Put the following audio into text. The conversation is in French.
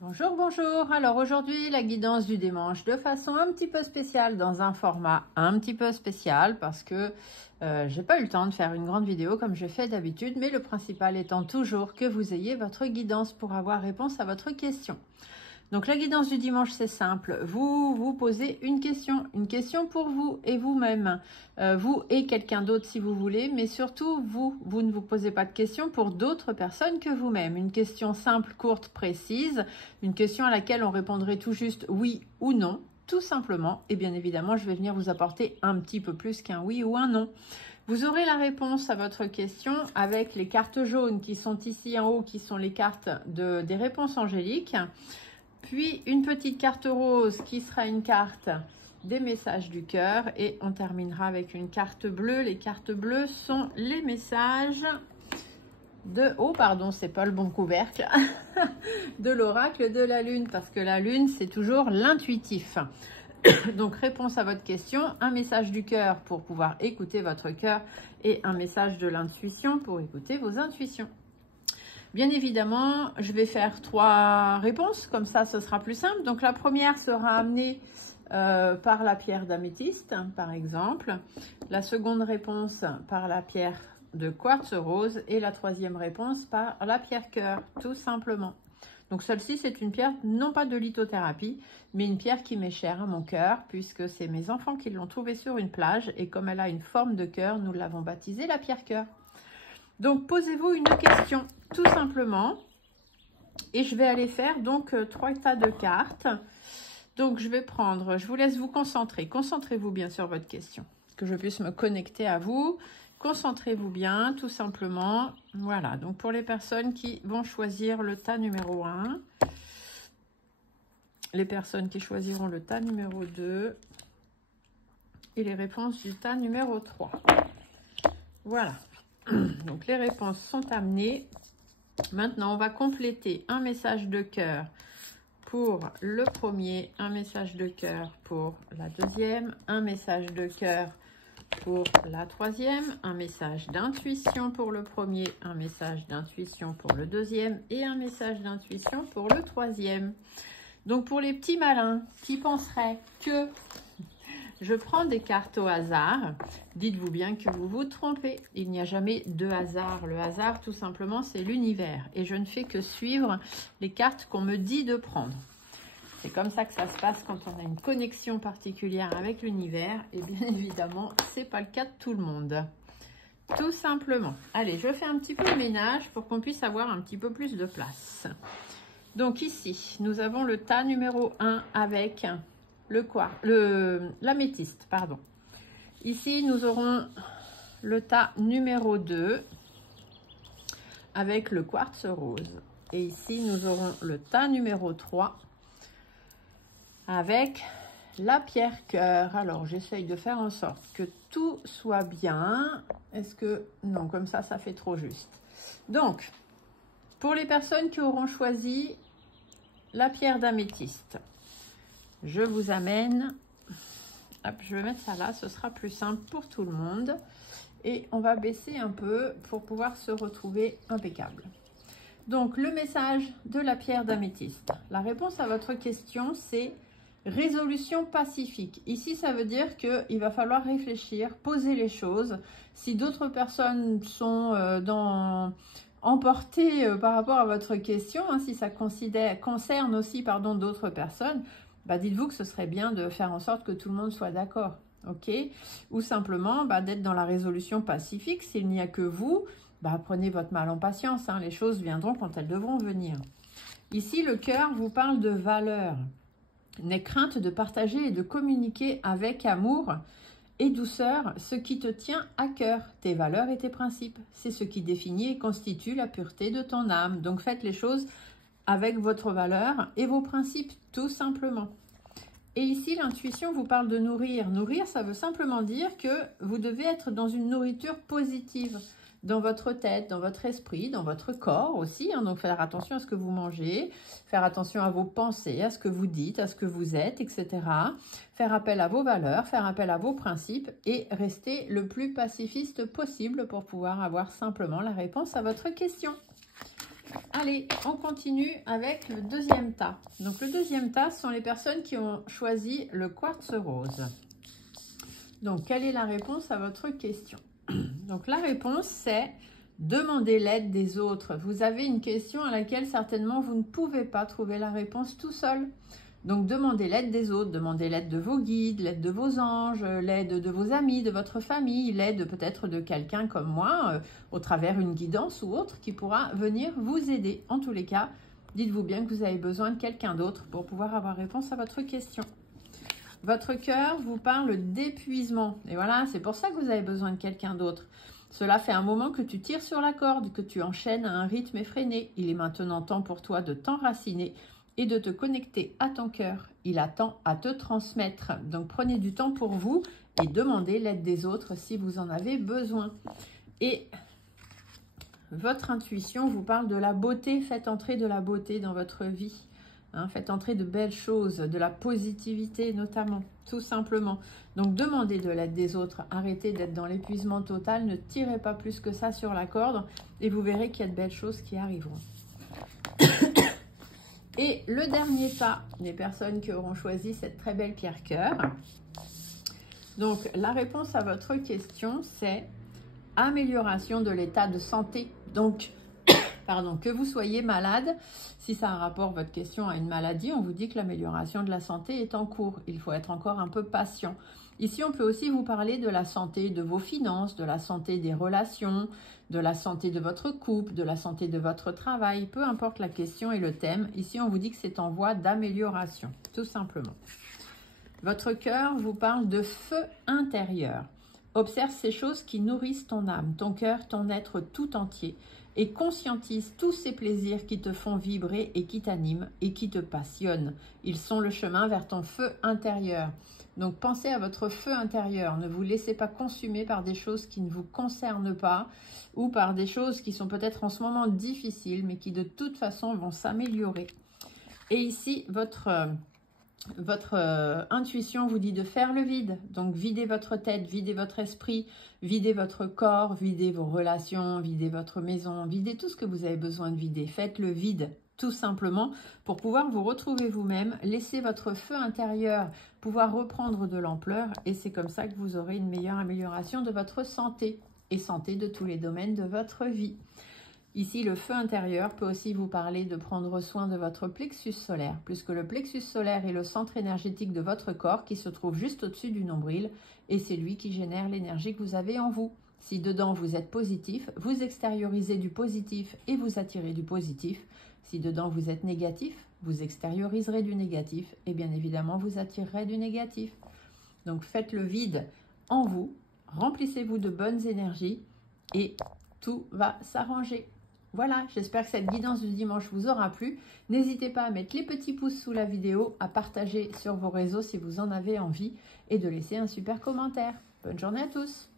Bonjour, bonjour. Alors aujourd'hui, la guidance du dimanche de façon un petit peu spéciale, dans un format un petit peu spécial parce que j'ai pas eu le temps de faire une grande vidéo comme je fais d'habitude, mais le principal étant toujours que vous ayez votre guidance pour avoir réponse à votre question. Donc la guidance du dimanche, c'est simple. Vous vous posez une question pour vous et vous-même, vous et quelqu'un d'autre si vous voulez, mais surtout vous ne vous posez pas de questions pour d'autres personnes que vous-même. Une question simple, courte, précise, une question à laquelle on répondrait tout juste oui ou non, tout simplement. Et bien évidemment, je vais venir vous apporter un petit peu plus qu'un oui ou un non. Vous aurez la réponse à votre question avec les cartes jaunes qui sont ici en haut, qui sont les cartes des réponses angéliques. Puis une petite carte rose qui sera une carte des messages du cœur. Et on terminera avec une carte bleue. Les cartes bleues sont les messages de... Oh pardon, c'est pas le bon couvercle. De l'oracle de la lune. Parce que la lune, c'est toujours l'intuitif. Donc réponse à votre question, un message du cœur pour pouvoir écouter votre cœur. Et un message de l'intuition pour écouter vos intuitions. Bien évidemment, je vais faire 3 réponses, comme ça ce sera plus simple. Donc la première sera amenée par la pierre d'améthyste, par exemple. La seconde réponse par la pierre de quartz rose. Et la troisième réponse par la pierre cœur, tout simplement. Donc celle-ci, c'est une pierre, non pas de lithothérapie, mais une pierre qui m'est chère à mon cœur, puisque c'est mes enfants qui l'ont trouvée sur une plage. Et comme elle a une forme de cœur, nous l'avons baptisée la pierre cœur. Donc, posez-vous une question, tout simplement. Et je vais aller faire donc 3 tas de cartes. Donc, je vais prendre, je vous laisse vous concentrer. Concentrez-vous bien sur votre question, que je puisse me connecter à vous. Concentrez-vous bien, tout simplement. Voilà, donc pour les personnes qui vont choisir le tas numéro 1, les personnes qui choisiront le tas numéro 2 et les réponses du tas numéro 3. Voilà. Donc, les réponses sont amenées. Maintenant, on va compléter un message de cœur pour le premier, un message de cœur pour la deuxième, un message de cœur pour la troisième, un message d'intuition pour le premier, un message d'intuition pour le deuxième et un message d'intuition pour le troisième. Donc, pour les petits malins qui penseraient que je prends des cartes au hasard, dites-vous bien que vous vous trompez. Il n'y a jamais de hasard. Le hasard, tout simplement, c'est l'univers. Et je ne fais que suivre les cartes qu'on me dit de prendre. C'est comme ça que ça se passe quand on a une connexion particulière avec l'univers. Et bien évidemment, ce n'est pas le cas de tout le monde. Tout simplement. Allez, je fais un petit peu de ménage pour qu'on puisse avoir un petit peu plus de place. Donc ici, nous avons le tas numéro 1 avec... l'améthyste, pardon. Ici, nous aurons le tas numéro 2 avec le quartz rose. Et ici, nous aurons le tas numéro 3 avec la pierre cœur. Alors, j'essaye de faire en sorte que tout soit bien. Est-ce que... Non, comme ça fait trop juste. Donc, pour les personnes qui auront choisi la pierre d'améthyste, je vous amène, hop, je vais mettre ça là, ce sera plus simple pour tout le monde. Et on va baisser un peu pour pouvoir se retrouver impeccable. Donc, le message de la pierre d'améthyste. La réponse à votre question, c'est résolution pacifique. Ici, ça veut dire qu'il va falloir réfléchir, poser les choses. Si d'autres personnes sont emportées par rapport à votre question, hein, si ça concerne aussi d'autres personnes, dites-vous que ce serait bien de faire en sorte que tout le monde soit d'accord, ok? Ou simplement d'être dans la résolution pacifique. S'il n'y a que vous, prenez votre mal en patience, hein, les choses viendront quand elles devront venir. Ici, le cœur vous parle de valeur. N'aie crainte de partager et de communiquer avec amour et douceur ce qui te tient à cœur, tes valeurs et tes principes. C'est ce qui définit et constitue la pureté de ton âme. Donc, faites les choses avec votre valeur et vos principes, tout simplement. Et ici, l'intuition vous parle de nourrir. Nourrir, ça veut simplement dire que vous devez être dans une nourriture positive, dans votre tête, dans votre esprit, dans votre corps aussi. Hein, donc, faire attention à ce que vous mangez, faire attention à vos pensées, à ce que vous dites, à ce que vous êtes, etc. Faire appel à vos valeurs, faire appel à vos principes et rester le plus pacifiste possible pour pouvoir avoir simplement la réponse à votre question. Allez, on continue avec le deuxième tas. Donc le deuxième tas, ce sont les personnes qui ont choisi le quartz rose. Donc, quelle est la réponse à votre question? Donc, la réponse, c'est demander l'aide des autres. Vous avez une question à laquelle certainement vous ne pouvez pas trouver la réponse tout seul. Donc, demandez l'aide des autres, demandez l'aide de vos guides, l'aide de vos anges, l'aide de vos amis, de votre famille, l'aide peut-être de quelqu'un comme moi, au travers une guidance ou autre qui pourra venir vous aider. En tous les cas, dites-vous bien que vous avez besoin de quelqu'un d'autre pour pouvoir avoir réponse à votre question. Votre cœur vous parle d'épuisement. Et voilà, c'est pour ça que vous avez besoin de quelqu'un d'autre. Cela fait un moment que tu tires sur la corde, que tu enchaînes à un rythme effréné. Il est maintenant temps pour toi de t'enraciner et de te connecter à ton cœur. Il attend à te transmettre. Donc prenez du temps pour vous et demandez l'aide des autres si vous en avez besoin. Et votre intuition vous parle de la beauté. Faites entrer de la beauté dans votre vie. Faites entrer de belles choses, de la positivité notamment, tout simplement. Donc demandez de l'aide des autres, arrêtez d'être dans l'épuisement total, ne tirez pas plus que ça sur la corde et vous verrez qu'il y a de belles choses qui arriveront. Et le dernier tas, les personnes qui auront choisi cette très belle pierre cœur. Donc la réponse à votre question, c'est amélioration de l'état de santé. Donc pardon, que vous soyez malade, si ça a un rapport, votre question, à une maladie, on vous dit que l'amélioration de la santé est en cours. Il faut être encore un peu patient. Ici, on peut aussi vous parler de la santé de vos finances, de la santé des relations, de la santé de votre couple, de la santé de votre travail. Peu importe la question et le thème, ici, on vous dit que c'est en voie d'amélioration, tout simplement. Votre cœur vous parle de feu intérieur. Observe ces choses qui nourrissent ton âme, ton cœur, ton être tout entier. Et conscientise tous ces plaisirs qui te font vibrer et qui t'animent et qui te passionnent. Ils sont le chemin vers ton feu intérieur. Donc pensez à votre feu intérieur. Ne vous laissez pas consumer par des choses qui ne vous concernent pas ou par des choses qui sont peut-être en ce moment difficiles mais qui de toute façon vont s'améliorer. Et ici, votre intuition vous dit de faire le vide. Donc, videz votre tête, videz votre esprit, videz votre corps, videz vos relations, videz votre maison, videz tout ce que vous avez besoin de vider. Faites le vide, tout simplement, pour pouvoir vous retrouver vous-même, laisser votre feu intérieur pouvoir reprendre de l'ampleur. Et c'est comme ça que vous aurez une meilleure amélioration de votre santé et santé de tous les domaines de votre vie. Ici, le feu intérieur peut aussi vous parler de prendre soin de votre plexus solaire, puisque le plexus solaire est le centre énergétique de votre corps qui se trouve juste au-dessus du nombril et c'est lui qui génère l'énergie que vous avez en vous. Si dedans vous êtes positif, vous extériorisez du positif et vous attirez du positif. Si dedans vous êtes négatif, vous extérioriserez du négatif et bien évidemment vous attirerez du négatif. Donc faites le vide en vous, remplissez-vous de bonnes énergies et tout va s'arranger. Voilà, j'espère que cette guidance du dimanche vous aura plu. N'hésitez pas à mettre les petits pouces sous la vidéo, à partager sur vos réseaux si vous en avez envie et de laisser un super commentaire. Bonne journée à tous!